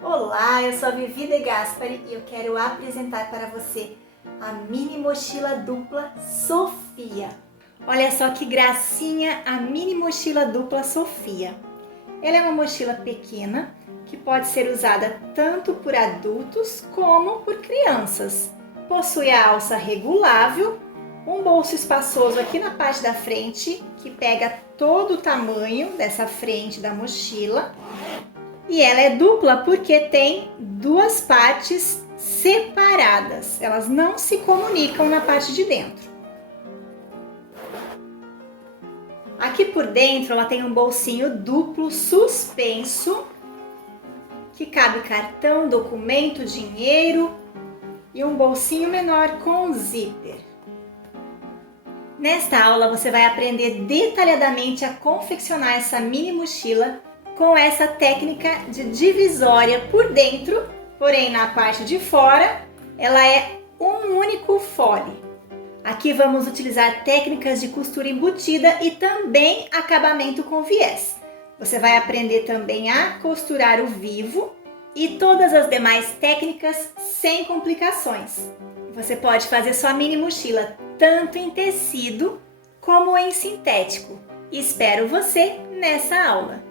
Olá, eu sou a Vivi De Gaspari e eu quero apresentar para você a mini mochila dupla Sofia. Olha só que gracinha a mini mochila dupla Sofia. Ela é uma mochila pequena que pode ser usada tanto por adultos como por crianças. Possui a alça regulável, um bolso espaçoso aqui na parte da frente que pega todo o tamanho dessa frente da mochila. E ela é dupla porque tem duas partes separadas, elas não se comunicam na parte de dentro. Aqui por dentro ela tem um bolsinho duplo suspenso, que cabe cartão, documento, dinheiro e um bolsinho menor com zíper. Nesta aula você vai aprender detalhadamente a confeccionar essa mini mochila com essa técnica de divisória por dentro, porém na parte de fora ela é um único fole. Aqui vamos utilizar técnicas de costura embutida e também acabamento com viés. Você vai aprender também a costurar o vivo e todas as demais técnicas sem complicações. Você pode fazer sua mini mochila tanto em tecido como em sintético. Espero você nessa aula!